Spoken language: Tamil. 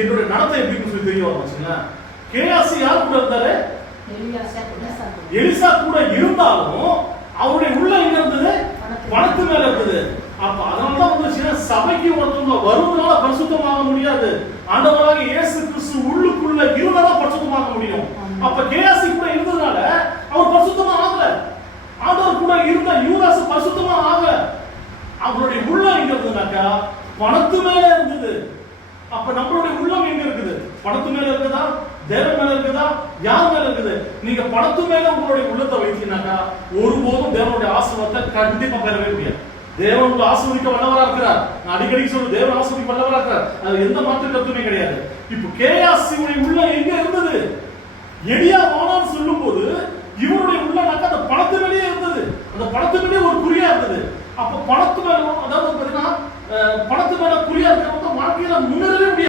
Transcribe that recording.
என்னுடைய நடத்தை எப்படின்னு சொல்லி தெரிய வச்சுங்களா. கேயாசி யார் கூட இருந்தாரு? எலிசா கூட இருந்தாலும் அவருடைய உள்ள எங்க இருந்தது? பணத்து மேல இருந்தது. அப்ப அதனாலதான் வந்து சபைக்கு ஒருத்தவங்க வருவதனால பரிசுத்தமாக முடியாது. ஆண்டவராக இயேசு கிறிஸ்து உள்ளுக்குள்ள இருந்தாதான் பரிசுத்தமாக முடியும். அப்ப கேயாசி கூட இருந்ததுனால அவர் பரிசுத்தமா ஆகல. ஆண்டவர் கூட இருந்த யூதாஸ் பரிசுத்தமா ஆகல. அவருடைய உள்ளம் எங்க இருந்ததுனாக்கா பணத்து மேல இருந்தது. அப்ப நம்மளுடைய உள்ளம் எங்க இருக்குது? பணத்து மேல இருக்குதா? தேவன் மேல இருக்குதா? யார் மேல இருக்குது? நீங்க பணத்து மேல உங்களுடைய உள்ளத்தை வைத்தீங்கன்னாக்கா ஒருபோதும் தேவனுடைய ஆசீர்வாதத்தை கண்டிப்பா பெறவே முடியாது. தேவன் உங்களை ஆசீர்வதிக்க வல்லவரா இருக்கிறார். நான் அடிக்கடி சொல்றேன், தேவன் ஆசீர்வதிக்க வல்லவரா இருக்கிறார். அது எந்த மாற்று கருத்துமே கிடையாது. இப்போ கேயாசியுடைய உள்ள எங்க இருந்தது? எலியா வானான்னு சொல்லும் போது இவருடைய உள்ளனாக்கா அந்த பணத்து மேலேயே இருந்தது. அந்த பணத்து மேலேயே ஒரு குறியா இருந்தது. அப்ப பணத்து மேல, அதாவது பாத்தீங்கன்னா பணத்து மேல குறியா இருக்கிறவங்க வாழ்க்கையில முன்னேறவே முடியாது.